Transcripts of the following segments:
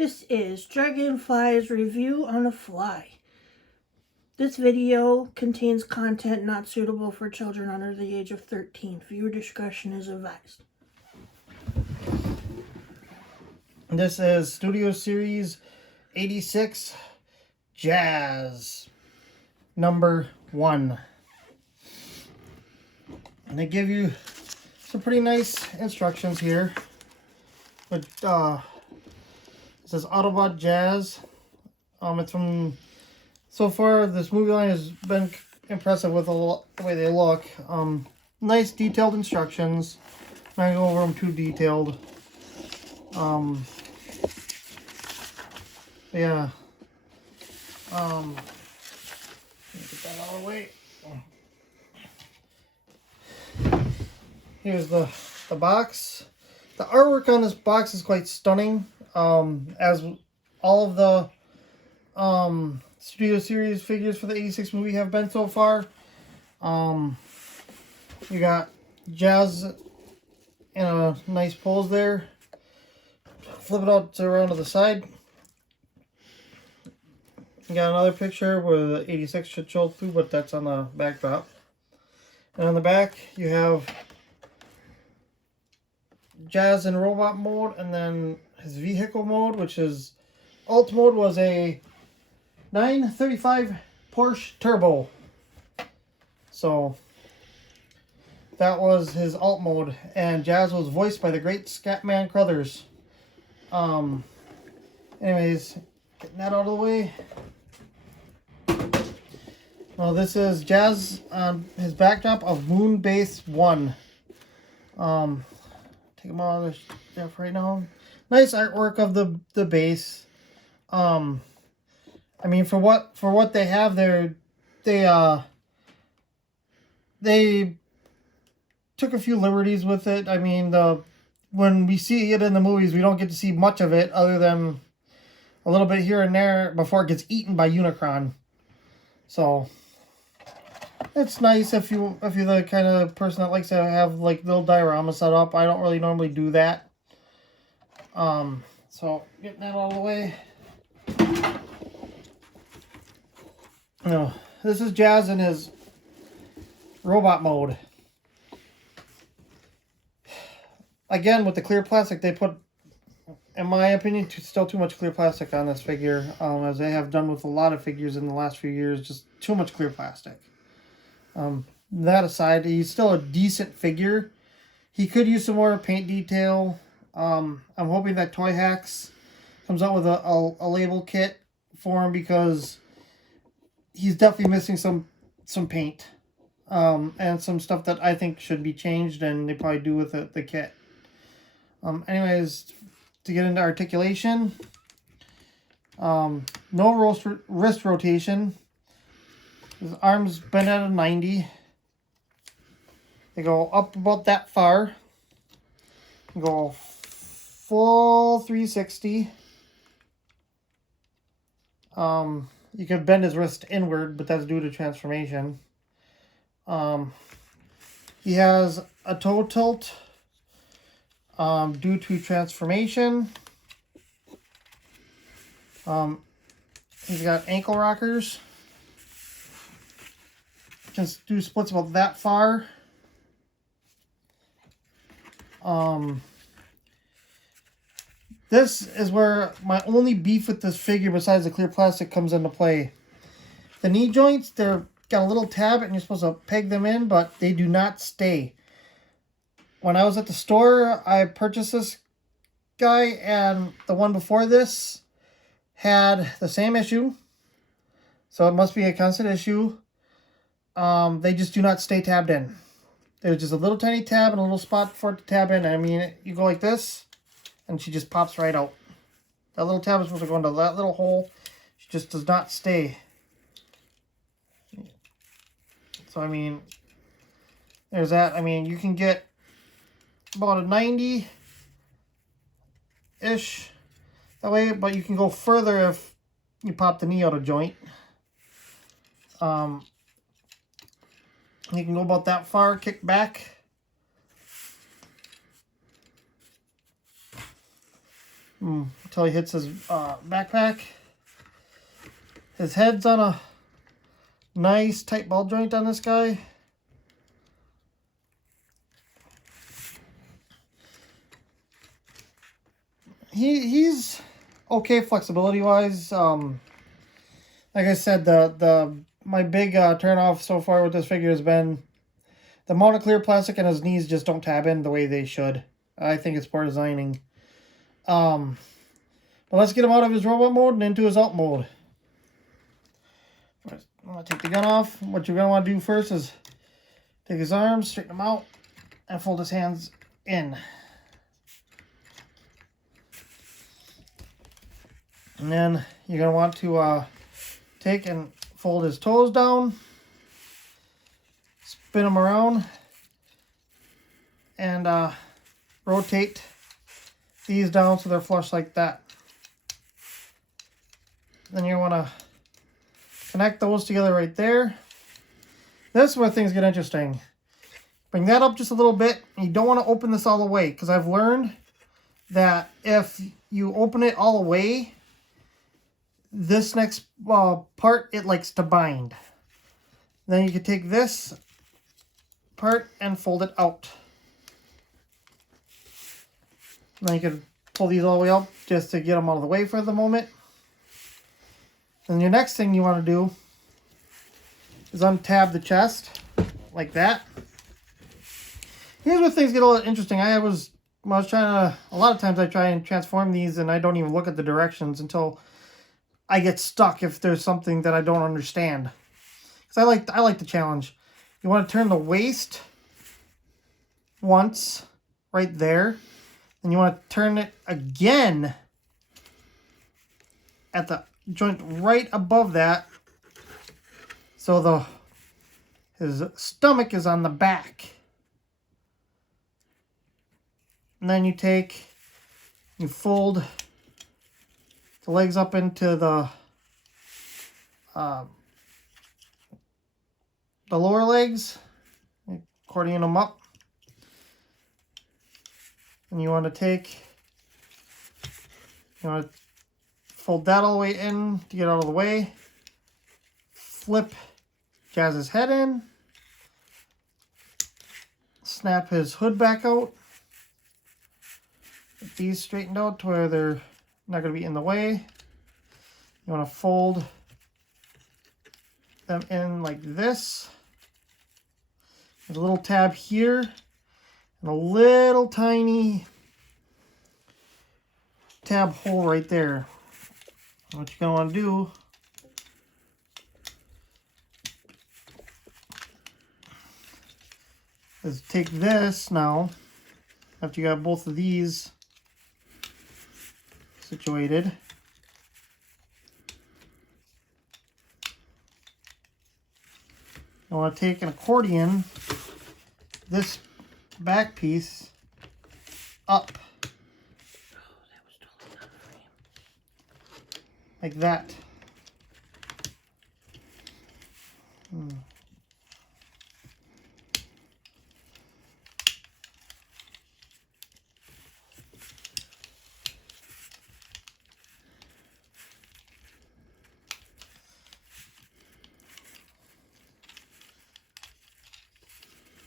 This is Dragonflyes Review on the Fly. This video contains content not suitable for children under the age of 13. Viewer discretion is advised. This is Studio Series 86 Jazz number 1. And they give you some pretty nice instructions here. But it says Autobot Jazz. It's from, so far this movie line has been impressive with the way they look. Nice detailed instructions. I'm not going to go over them too detailed. Yeah. Let me get that out of the way. Here's the box. The artwork on this box is quite stunning. As all of the Studio Series figures for the 86 movie have been so far. You got Jazz in a nice pose there. Flip it out around to the side. You got another picture where the 86 should show through, but that's on the backdrop. And on the back, you have Jazz in robot mode, and then his vehicle mode, which is alt mode, was a 935 Porsche Turbo. So that was his alt mode, and Jazz was voiced by the great Scatman Crothers. Anyways, getting that out of the way. Well, this is Jazz on his backdrop of Moonbase 1. Take them all out of the stuff right now. Nice artwork of the base. I mean, for what they have there, they took a few liberties with it. I mean, when we see it in the movies, we don't get to see much of it other than a little bit here and there before it gets eaten by Unicron. So it's nice if you're the kind of person that likes to have like little dioramas set up. I don't really normally do that. So getting that out of the way. No, this is Jazz in his robot mode. Again, with the clear plastic, they put, in my opinion, still too much clear plastic on this figure, as they have done with a lot of figures in the last few years. Just too much clear plastic. That aside, he's still a decent figure. He could use some more paint detail. I'm hoping that Toy Hacks comes out with a label kit for him, because he's definitely missing some paint. And some stuff that I think should be changed, and they probably do with the kit. Anyways, to get into articulation, no wrist rotation. His arms bend at a 90. They go up about that far. Go full 360. You can bend his wrist inward, but that's due to transformation. He has a toe tilt due to transformation. He's got ankle rockers. Can do splits about that far. This is where my only beef with this figure, besides the clear plastic, comes into play. The knee joints, they're got a little tab and you're supposed to peg them in, but they do not stay. When I was at the store, I purchased this guy, and the one before this had the same issue. So it must be a constant issue. They just do not stay tabbed in. There's just a little tiny tab and a little spot for it to tab in. I mean, you go like this, and she just pops right out. That little tab is supposed to go into that little hole. She just does not stay. So, I mean, there's that. I mean, you can get about a 90-ish that way, but you can go further if you pop the knee out of joint. You can go about that far, kick back. until he hits his backpack. His head's on a nice tight ball joint on this guy. He's okay flexibility wise. Like I said, my big turn off so far with this figure has been the amount of clear plastic and his knees just don't tab in the way they should. I think it's poor designing. But let's get him out of his robot mode and into his alt mode. I'm going to take the gun off. What you're going to want to do first is take his arms, straighten them out, and fold his hands in. And then you're going to want to take and fold his toes down, spin them around, and rotate these down so they're flush like that. Then you want to connect those together right there. This is where things get interesting. Bring that up just a little bit. You don't want to open this all the way, because I've learned that if you open it all the way, this next part, it likes to bind. Then you can take this part and fold it out. Then you can pull these all the way up just to get them out of the way for the moment. And your next thing you want to do is untab the chest like that. Here's where things get a little interesting. I was trying to, a lot of times I try and transform these and I don't even look at the directions until I get stuck if there's something that I don't understand. Because I like the challenge. You want to turn the waist once right there. And you want to turn it again at the joint right above that. So his stomach is on the back. And then you fold the legs up into the lower legs, accordion them up. And you want to fold that all the way in to get out of the way. Flip Jazz's head in. Snap his hood back out. Get these straightened out to where they're not going to be in the way. You want to fold them in like this. There's a little tab here and a little tiny tab hole right there. What you're going to want to do is take this now, after you got both of these situated. I want to take an accordion this back piece up like that.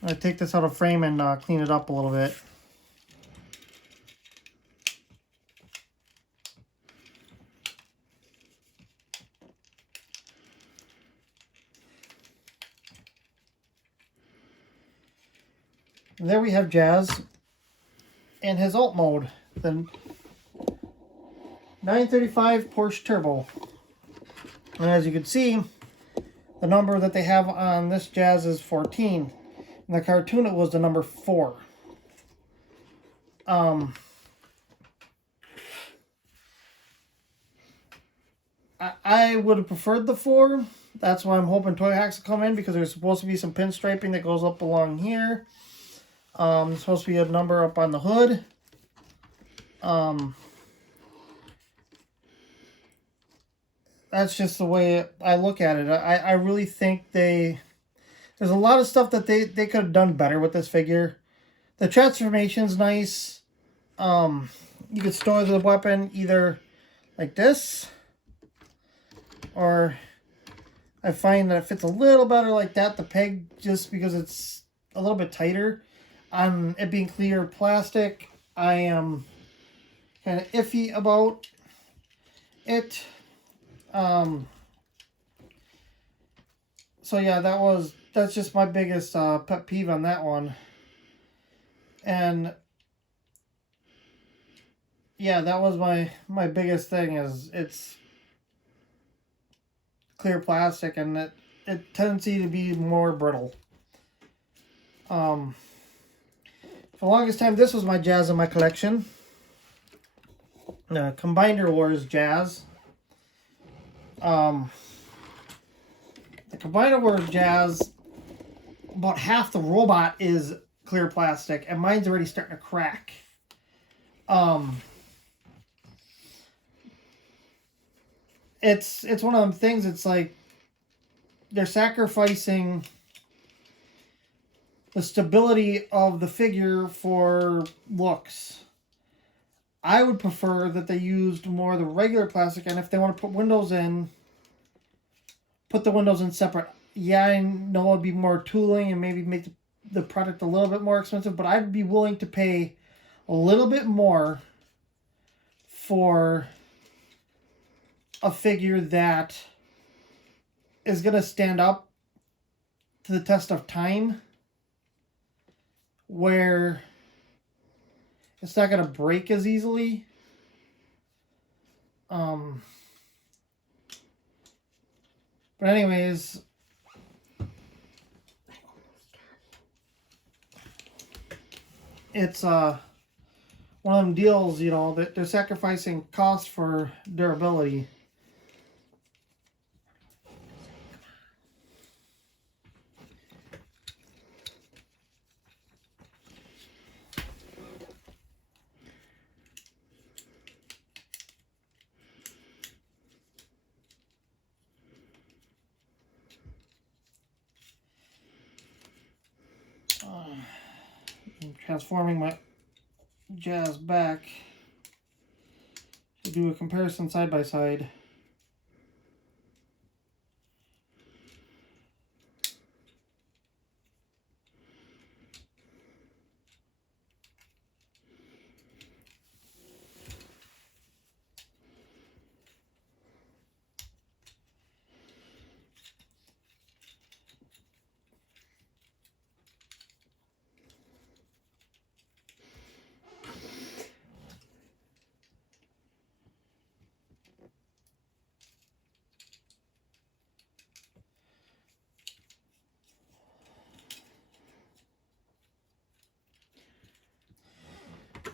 I'm going to take this out of frame and clean it up a little bit. And there we have Jazz in his alt mode, the 935 Porsche Turbo. And as you can see, the number that they have on this Jazz is 14. In the cartoon, it was the number 4. I would have preferred the 4. That's why I'm hoping Toy Hacks will come in, because there's supposed to be some pinstriping that goes up along here. There's supposed to be a number up on the hood. That's just the way I look at it. I really think there's a lot of stuff that they could have done better with this figure. The transformation's nice. you could store the weapon either like this, or I find that it fits a little better like that, the peg, just because it's a little bit tighter. On it being clear plastic, I am kind of iffy about it. So yeah, that's just my biggest pet peeve on that one. And yeah, that was my biggest thing, is it's clear plastic and it tendency to be more brittle. For the longest time, this was my Jazz in my collection. Combiner Wars Jazz. The Combiner Wars Jazz, about half the robot is clear plastic, and mine's already starting to crack. It's one of them things. It's like they're sacrificing the stability of the figure for looks. I would prefer that they used more of the regular plastic, and if they want to put windows in, put the windows in separate. Yeah, I know it'd be more tooling and maybe make the product a little bit more expensive, but I'd be willing to pay a little bit more for a figure that is going to stand up to the test of time, where it's not going to break as easily. But anyways, it's one of them deals, you know, that they're sacrificing cost for durability. I'm transforming my Jazz back to do a comparison side by side.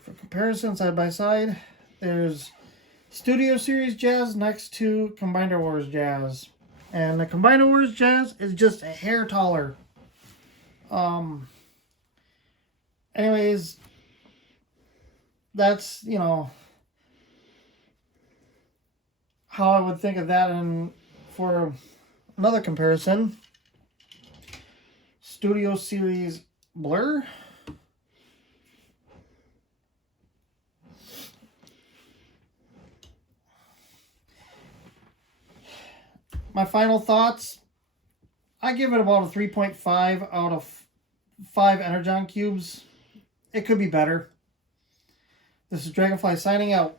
For comparison side by side, there's Studio Series Jazz next to Combiner Wars Jazz. And the Combiner Wars Jazz is just a hair taller. Anyways, that's, you know, how I would think of that. And for another comparison, Studio Series Blur. My final thoughts, I give it about a 3.5 out of 5 Energon cubes. It could be better. This is Dragonfly signing out.